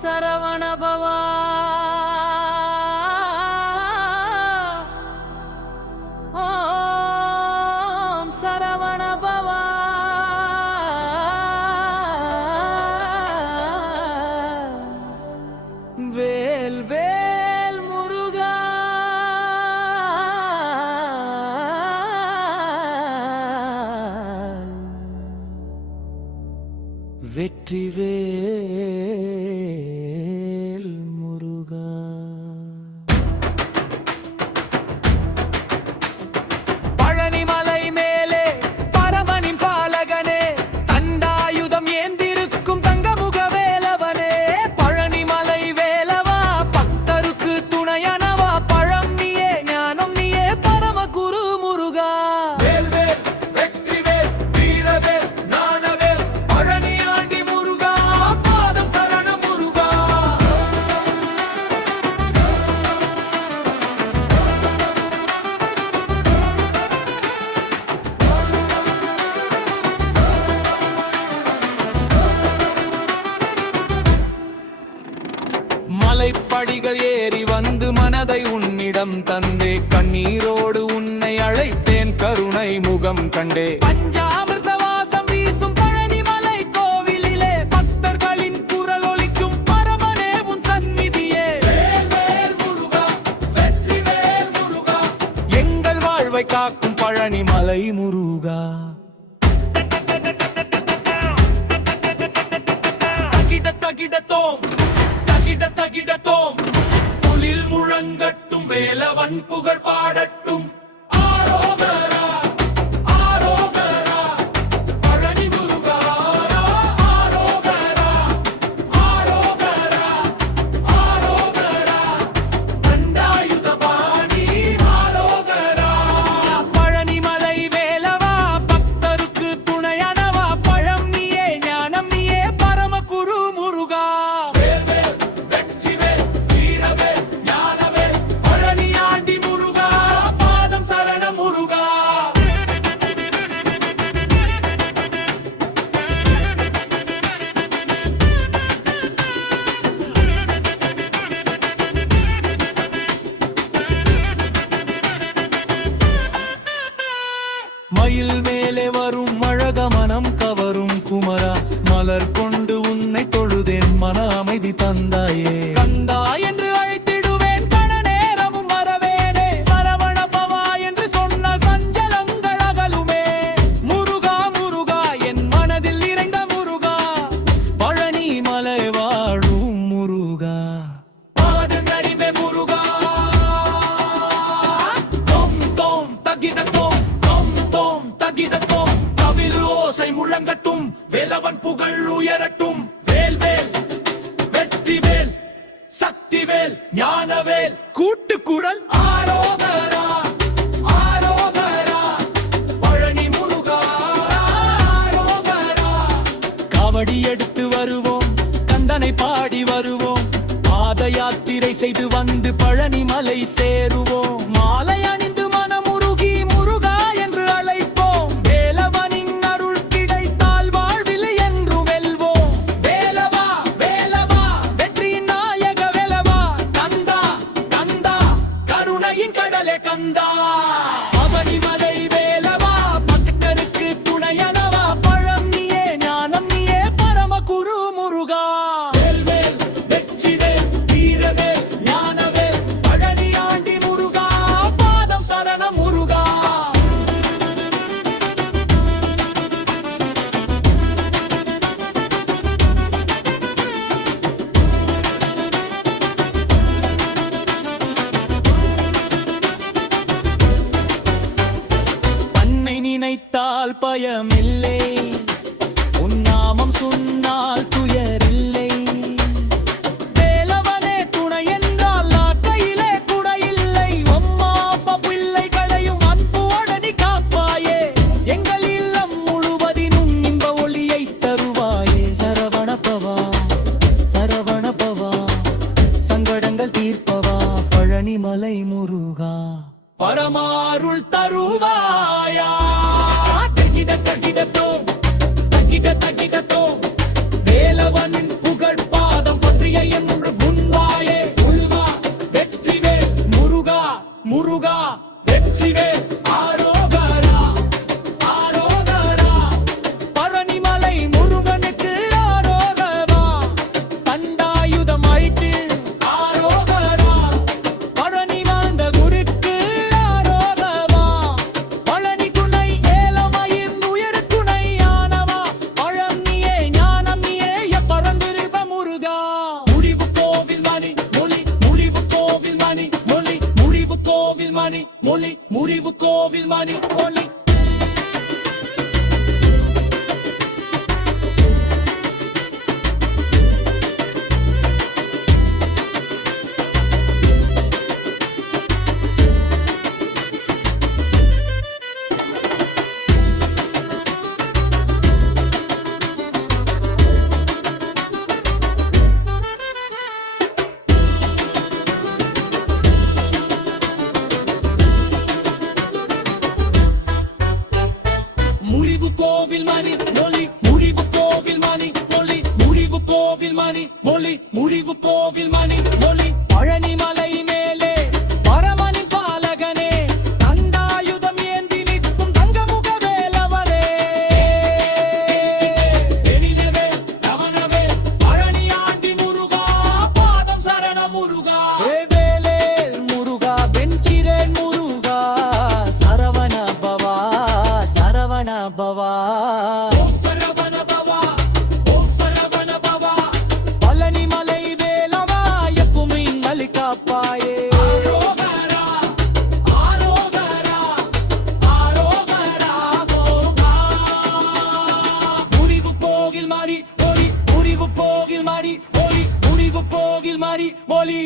சரவண பவா ஓம் சரவண பவா வேல் வேல் முருகா வெற்றிவேல் முருகா. பழனிமலை மேலே பரமனின் பாலகனே, தண்டாயுதம் ஏந்திருக்கும் தங்கமுக வேலவனே, பழனிமலை வேலவா பக்தருக்கு துணையனவா, பழம் நீயே ஞானம் நீயே பரமகுரு முருகா. மலைப்படிகள் ஏறி வந்து மனதை உன்னிடம் தந்தே, கண்ணீரோடு உன்னை அழைத்தேன் கருணை முகம் கண்டே. பஞ்சாமிர்த வாசம் வீசும் பழனிமலை கோவிலிலே, பக்தர்களின் குரல் ஒலிக்கும் பரமனே உன் சந்நிதியே. வெற்றிவேல் முருகா, எங்கள் வாழ்வை காக்கும் பழனிமலை முருகா. தகிடத்தோம் தகிடத்தோம் புலில் முழங்கட்டும், வேலவன் புகழ் பாடட்டும். ஆரோகரா ஆரோகரா பழனி முருகா, ஆரோகரா ஆரோகரா ஆரோகரா தண்டாயுதபாணி ஆரோகரா. பழனிமலை வேலவா பக்தருக்கு துணையனவா, பழம் நீயே ஞானம் நீயே பரமகுரு முருகா. மயில் மேலே வரும் அழக மனம் கவரும் குமரா, மலர் கொண்டு உன்னை தொழுதேன் மன அமைதி தந்தாயே. கந்தா என்று அழைத்திடுவேன் கண நேரமும் வரவேனே, சரவண பவா என்று சொன்னால் சஞ்சலங்கள் அகலுமே. முருகா முருகா என் மனதில் நிறைந்த முருகா, பழனி மலை வாழும் முருகா. பாதங்கரிமே முருகா, தோம் தோம் தகிடத்தோம் தகிடத்தோம் கவில் ஓசை முழங்கட்டும், வேலவன் புகழ் உயரட்டும். வேல் வேல் வெற்றிவேல் சக்திவேல் ஞானவேல் கூட்டுக்குரல் ஆரோகரா ஆரோகரா பழனி முருகா, ஆரோகரா. காவடி எடுத்து வருவோம், கந்தனை பாடி வருவோம், பாத யாத்திரை செய்து வந்து பழனி மலை சேருவோம். மாலை அணிந்து மனமுருகி முருகா என்று அழைப்போம், வேலவனின் அருள் கிடைத்தால் வாழ்வில் என்று வெல்வோம். வேலவா வேலவா வெற்றியின் நாயக வேலவா, கந்தா கந்தா கருணையின் கடலே கந்தா. அவனிமலை வேலவா பக்தருக்கு துணையனவா, பழம் நீயே ஞானம் நீயே பரமகுரு முருகா. நினைத்தால் பயமில்லை, உன் நாமம் சொன்னால் துயரில்லை. வேலவனே துணை என்றால் ஆட்டையிலே கூட இல்லை, அம்மா அப்பா பிள்ளைகளையும் அன்போடு நீ காப்பாயே. எங்கள் இல்லம் முழுவதினும் இன்ப ஒளியை தருவாயே. சரவண பவா சரவண பவா, சங்கடங்கள் தீர்ப்பவா பழனிமலை முருகா, பரமாருள் தருவாயா. தகிடத்தோம் வேலவனின் புகழ் பாதம் பற்றிய மணி ஒலி. முடிவு கோவில் மணி மொழி முடிவு கோவில் மணி மொழி முடிவு கோவில் மணி மொழி முடிவு கோவில் மணி மொழி. பழனி மலை மேலே பரமனின் பாலகனே, தண்டாயுதம் ஏந்தி நிற்கும் தங்கமுக வேலவனே. எழிலவே ரமணவே பழனி ஆண்டி முருகா, பாதம் சரண முருகா. வேவேலேல் முருகா, வெஞ்சிரேல் முருகா, சரவண பவா சரவண பவா. ஓம் சரவண பவா, ஓம் சரவண பவா. பழனி மலை வேலவா, எப்பவுமே மலி காப்பாயே. ஆரோகரா ஆரோகரா ஆரோகரா கோகா. முடிவு போகில் மாறி ஒளி முடிவு போகில் மாறி ஒளி முடிவு போகில் மாறி ஒளி.